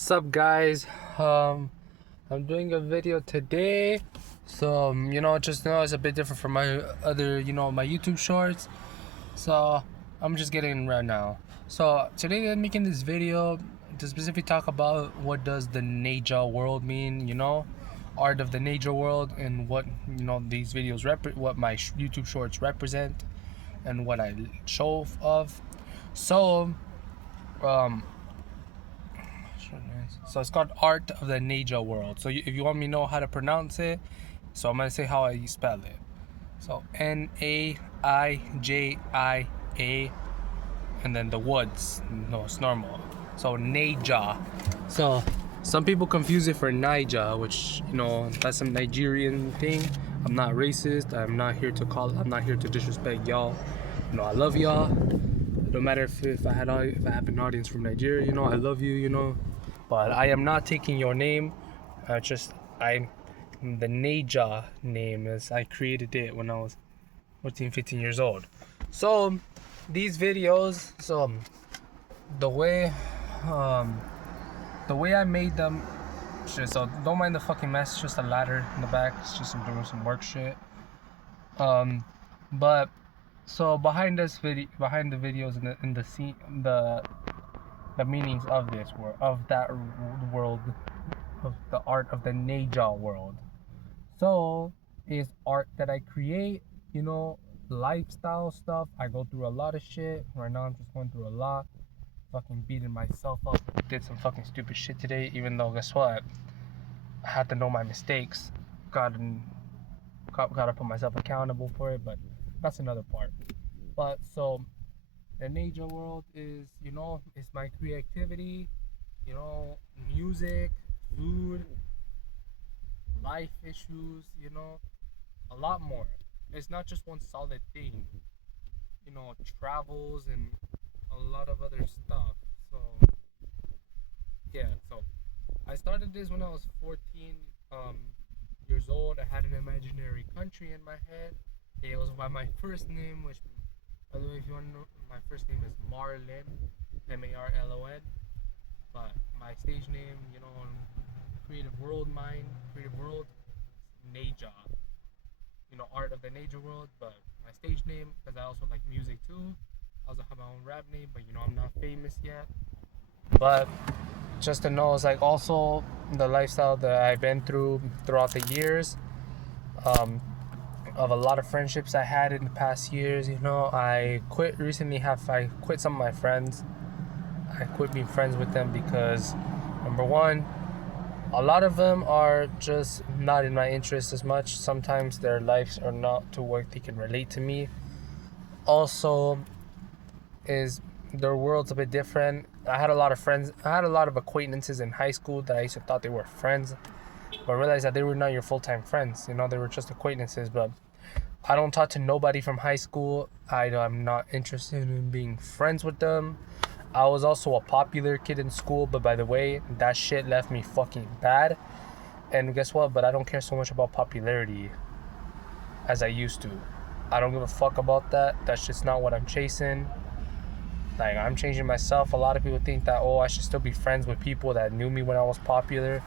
Sup guys, I'm doing a video today, so just know it's a bit different from my other, my YouTube shorts. So I'm just getting right now. So today I'm making this video to specifically talk about what does the NAIJIA world mean, art of the NAIJIA world, and what these videos what my YouTube shorts represent, and what I show of. So um So it's called Art of the NAIJIA World. So if you want me to know how to pronounce it, so I'm gonna say how I spell it. So NAIJIA, and then the woods. No, it's normal. So NAIJIA. So some people confuse it for Naija, which that's some Nigerian thing. I'm not racist. I'm not here to disrespect y'all. I love y'all. No matter if I have an audience from Nigeria, I love you, but I am not taking your name. The NAIJIA name is I created it when I was 14, 15 years old. So these videos, the way I made them, so don't mind the fucking mess. It's just a ladder in the back. It's just I'm doing some work shit. But so behind the videos and the scene, the meanings of this world, of that world, of the art of the NAIJIA world. So is art that I create, lifestyle stuff. I go through a lot of shit. Right now I'm just going through a lot. Fucking beating myself up. Did some fucking stupid shit today, even though guess what? I had to know my mistakes. Gotta put myself accountable for it, but that's another part. But so the NAIJIA world is, it's my creativity, music, food, life issues, a lot more. It's not just one solid thing, travels and a lot of other stuff. So yeah, so I started this when I was 14 years old. I had an imaginary country in my head. It was by my first name, which, by the way, if you want to know, my first name is Marlon, Marlon. But my stage name, Creative World, NAIJIA. Art of the NAIJIA world. But my stage name, because I also like music too. I also have my own rap name, but I'm not famous yet. But just to know, it's like also the lifestyle that I've been through throughout the years. Of a lot of friendships I had in the past years, I quit some of my friends. I quit being friends with them because, number one, a lot of them are just not in my interest as much. Sometimes their lives are not to where they can relate to me. Also, is their world's a bit different. I had a lot of acquaintances in high school that I used to thought they were friends, but I realized that they were not your full-time friends. They were just acquaintances. But I don't talk to nobody from high school. I'm not interested in being friends with them. I was also a popular kid in school, but by the way, that shit left me fucking bad. And guess what? But I don't care so much about popularity as I used to. I don't give a fuck about that. That's just not what I'm chasing. Like, I'm changing myself. A lot of people think that, I should still be friends with people that knew me when I was popular.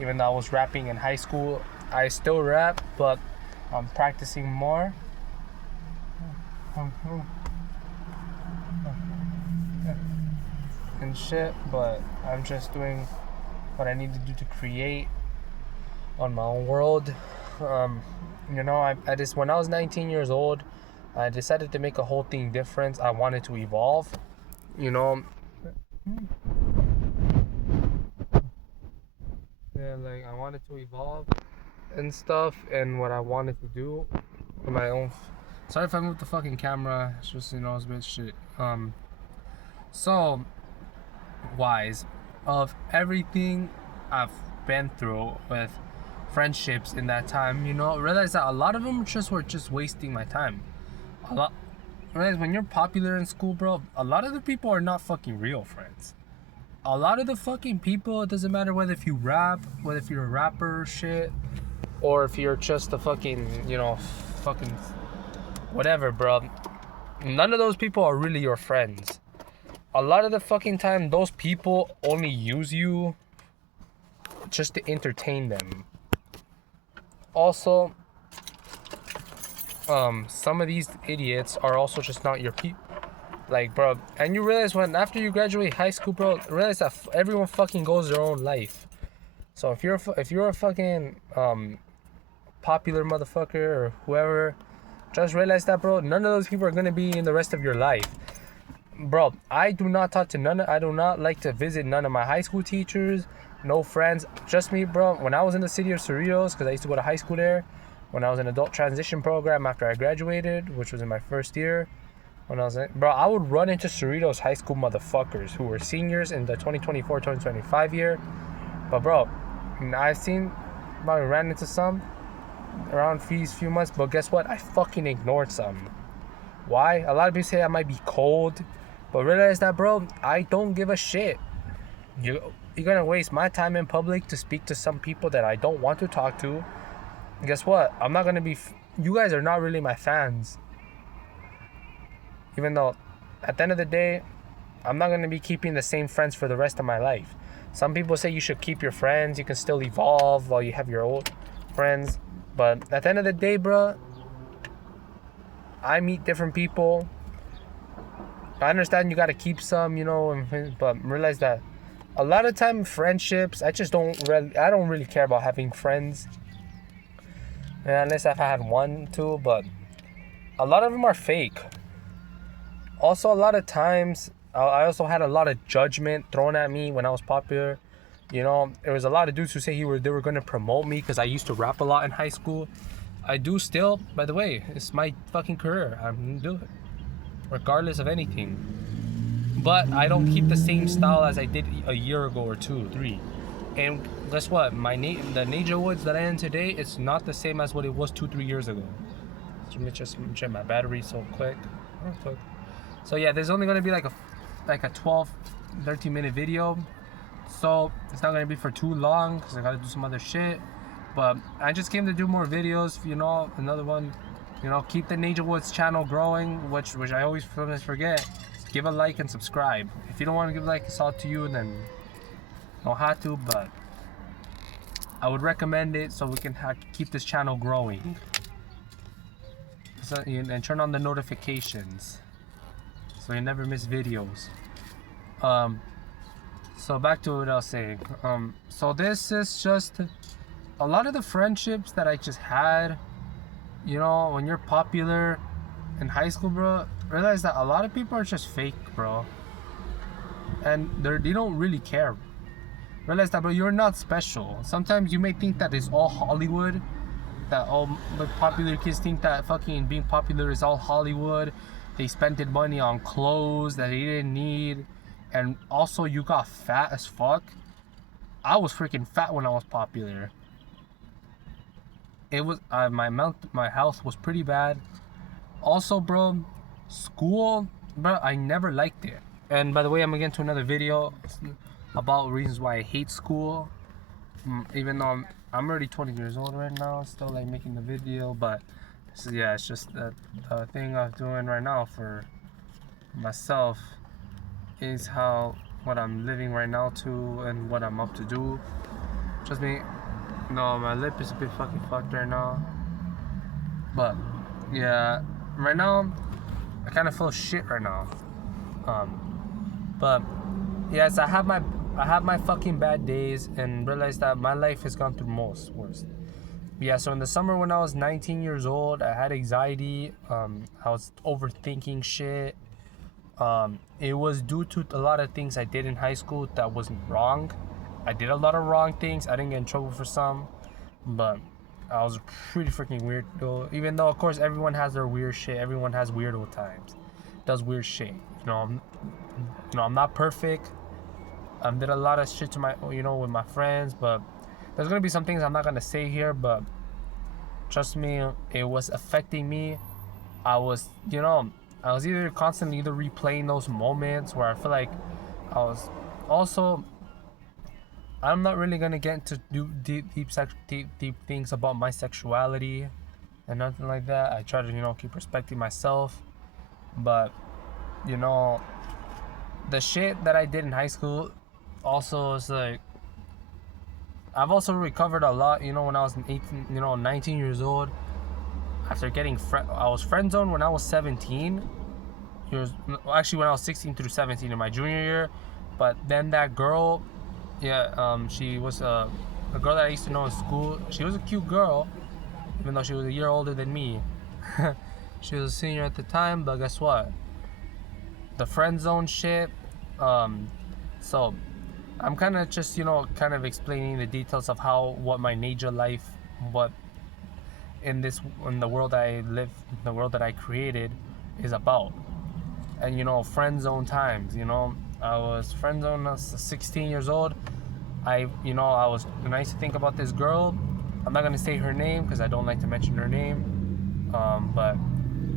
Even though I was rapping in high school, I still rap, but I'm practicing more. And shit, but I'm just doing what I need to do to create on my own world. I just, when I was 19 years old, I decided to make a whole thing different. I wanted to evolve, Yeah, like I wanted to evolve and stuff, and what I wanted to do on my own. Sorry if I moved the fucking camera. It's just it's a bit shit. So wise of everything I've been through with friendships in that time, realize that a lot of them were just wasting my time. Realize when you're popular in school, bro, a lot of the people are not fucking real friends. A lot of the fucking people, it doesn't matter whether if you rap, whether if you're a rapper or shit, or if you're just a fucking, fucking whatever, bro. None of those people are really your friends. A lot of the fucking time, those people only use you just to entertain them. Also, some of these idiots are also just not your people. Like, bro, and you realize when after you graduate high school, bro, realize that everyone fucking goes their own life. So if you're a fucking popular motherfucker or whoever, just realize that, bro, none of those people are gonna be in the rest of your life. Bro, I do not talk to I do not like to visit none of my high school teachers, no friends, just me, bro. When I was in the city of Cerritos, because I used to go to high school there, when I was in adult transition program after I graduated, which was in my first year, when I was in, bro, I would run into Cerritos high school motherfuckers who were seniors in the 2024-2025 year. But bro, I ran into some around these few months, but guess what? I fucking ignored some. Why? A lot of people say I might be cold, but realize that, bro, I don't give a shit. You're gonna waste my time in public to speak to some people that I don't want to talk to. Guess what? I'm not gonna be. You guys are not really my fans. Even though, at the end of the day, I'm not gonna be keeping the same friends for the rest of my life. Some people say you should keep your friends. You can still evolve while you have your old friends. But at the end of the day, bro, I meet different people. I understand you gotta keep some, but realize that a lot of time friendships, I don't really care about having friends. Unless I've had one, two, but a lot of them are fake. Also, a lot of times, I also had a lot of judgment thrown at me when I was popular. There was a lot of dudes who say they were going to promote me because I used to rap a lot in high school. I do still, by the way. It's my fucking career. I'm going to do it, regardless of anything. But I don't keep the same style as I did a year ago or 2 or 3. And guess what? The NAIJIA Woods that I am today, it's not the same as what it was 2-3 years ago. Let me just check my battery so quick. So yeah, there's only gonna be like a 12, 13 minute video. So it's not gonna be for too long because I gotta do some other shit. But I just came to do more videos, another one, keep the NAIJIA Woods channel growing, which I always sometimes forget. Give a like and subscribe. If you don't want to give a like, it's all to you, then you don't have to, but I would recommend it so we can keep this channel growing. So, and turn on the notifications so you never miss videos. So back to what I was saying. So this is just a lot of the friendships that I just had. When you're popular in high school, bro, realize that a lot of people are just fake, bro, and they don't really care. Realize that, bro, you're not special. Sometimes you may think that it's all Hollywood, that all the popular kids think that fucking being popular is all Hollywood. They spent their money on clothes that they didn't need, and also you got fat as fuck. I was freaking fat when I was popular. It was my health was pretty bad. Also, bro, school, bro, I never liked it. And by the way, I'm gonna get into another video about reasons why I hate school. Even though I'm already 20 years old right now, still like making the video, but yeah, it's just that the thing I'm doing right now for myself is what I'm living right now too, and what I'm up to do. Trust me, no, my lip is a bit fucking fucked right now. But yeah, right now I kind of feel shit right now. But yes, I have my fucking bad days, and realize that my life has gone through worse. Yeah, so in the summer when I was 19 years old, I had anxiety. I was overthinking shit. It was due to a lot of things I did in high school that wasn't wrong. I did a lot of wrong things. I didn't get in trouble for some, but I was pretty freaking weird though. Even though, of course, everyone has their weird shit. Everyone has weirdo times. Does weird shit. I'm not perfect. Did a lot of shit to with my friends, but there's gonna be some things I'm not gonna say here. But trust me, it was affecting me. I was either constantly replaying those moments where I feel like I was. Also, I'm not really gonna get into deep things about my sexuality and nothing like that. I try to keep respecting myself, but the shit that I did in high school also is like I've also recovered a lot, you know, when I was 18, 19 years old. After getting I was friend zoned when I was 17. Actually, when I was 16 through 17 in my junior year. But then that girl, she was a girl that I used to know in school. She was a cute girl, even though she was a year older than me. She was a senior at the time, but guess what? The friend zone shit. So I'm kind of just, kind of explaining the details of what my NAIJIA life, what in the world that I live, the world that I created is about. And friend zone times, I was friend zone when I was 16 years old. When I used to think about this girl, I'm not gonna say her name because I don't like to mention her name. But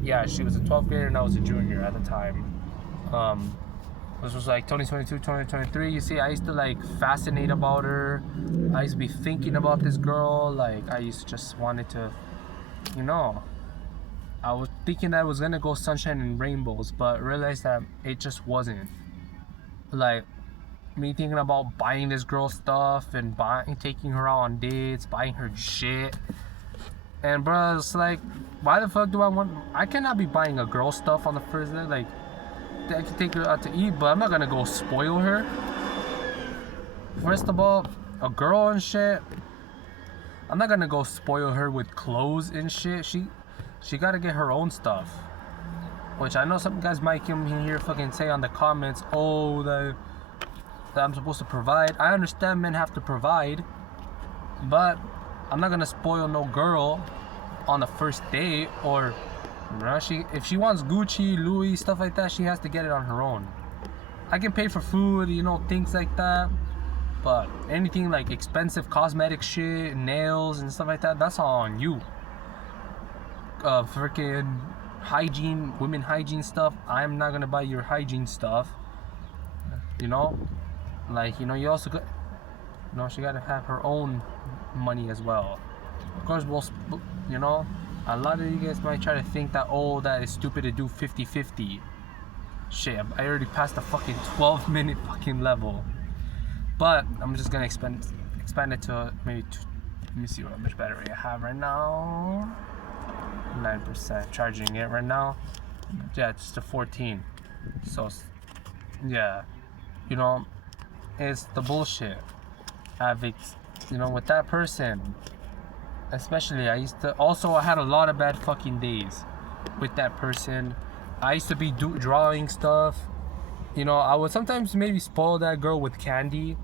yeah, she was a 12th grader and I was a junior at the time. This was like 2022, 2023. You see, I used to like fascinate about her. I used to be thinking about this girl. Like, I used to just wanted to, I was thinking that it was gonna go sunshine and rainbows, but realized that it just wasn't. Like, me thinking about buying this girl stuff and taking her out on dates, buying her shit. And bro, it's like, why the fuck I cannot be buying a girl stuff on the first day. Like, I can take her out to eat, but I'm not gonna go spoil her. First of all, a girl and shit, I'm not gonna go spoil her with clothes and shit. She gotta get her own stuff. Which I know some guys might come here fucking say on the comments, that I'm supposed to provide. I understand men have to provide, but I'm not gonna spoil no girl on the first date. Or if she wants Gucci, Louis, stuff like that, she has to get it on her own. I can pay for food, things like that, but anything like expensive cosmetic shit, nails and stuff like that, that's all on you. Freaking hygiene, women hygiene stuff, I'm not gonna buy your hygiene stuff. You also got, she gotta have her own money as well. Of course, a lot of you guys might try to think that, that is stupid to do 50-50. Shit, I already passed the fucking 12-minute fucking level. But I'm just gonna expand it to maybe let me see what much battery I have right now. 9% charging it right now. Yeah, it's to 14. So yeah, it's the bullshit. With that person, especially, I had a lot of bad fucking days with that person. I used to be drawing stuff. I would sometimes maybe spoil that girl with candy,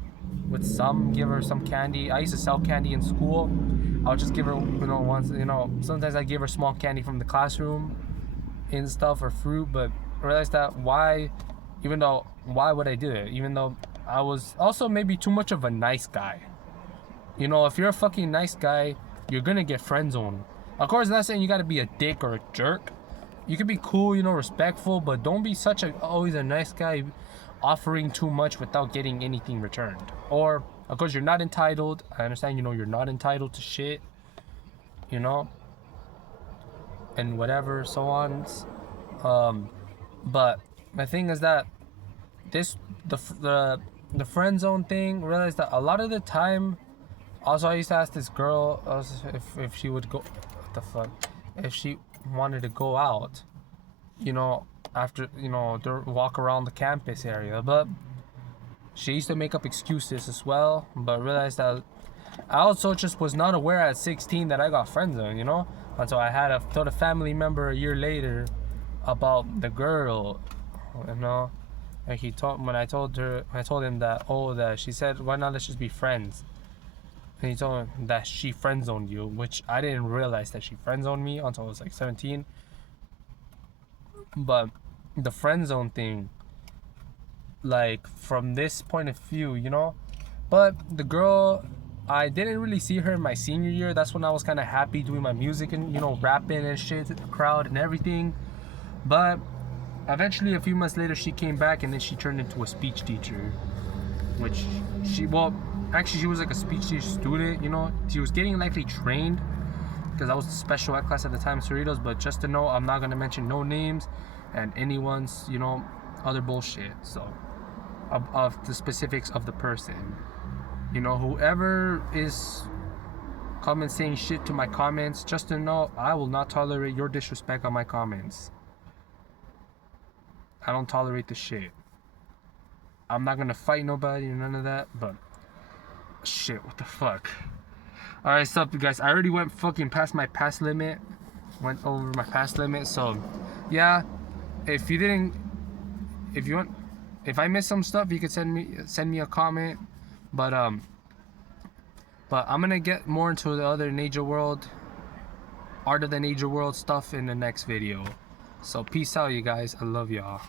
give her some candy. I used to sell candy in school. I'll just give her, once, sometimes I give her small candy from the classroom and stuff, or fruit. But I realized that why would I do it? Even though I was also maybe too much of a nice guy. If you're a fucking nice guy, you're gonna get friend zoned. Of course, not saying you gotta be a dick or a jerk. You can be cool, respectful, but don't be always a nice guy offering too much without getting anything returned. Or, of course, you're not entitled. I understand, you're not entitled to shit, and whatever, so on. But my thing is that the friend zone thing, realized that a lot of the time. Also, I used to ask this girl if she would go, if she wanted to go out, after, walk around the campus area. But she used to make up excuses as well. But realized that I also just was not aware at 16 that I got friend zoned, Until I had told a family member a year later about the girl, And I told him that, she said, why not let's just be friends? And he told me that she friend zoned you, which I didn't realize that she friend zoned me until I was like 17. But the friend zone thing, like from this point of view, But the girl, I didn't really see her in my senior year. That's when I was kind of happy doing my music and, rapping and shit to the crowd and everything. But eventually, a few months later, she came back and then she turned into a speech teacher. She was like a speech teacher student, She was getting likely trained because I was a special ed class at the time, Cerritos. But just to know, I'm not going to mention no names and anyone's, other bullshit. So, of the specifics of the person, You know, whoever is comment saying shit to my comments, just to know I will not tolerate your disrespect on my comments. I don't tolerate the shit. I'm not gonna fight nobody or none of that, but shit, what the fuck. Alright, so guys, I already went fucking past my pass limit. Went over my pass limit, so yeah. If I missed some stuff, you could send me a comment. But I'm gonna get more into the other NAIJIA world, art of the NAIJIA world stuff in the next video. So peace out, you guys. I love y'all.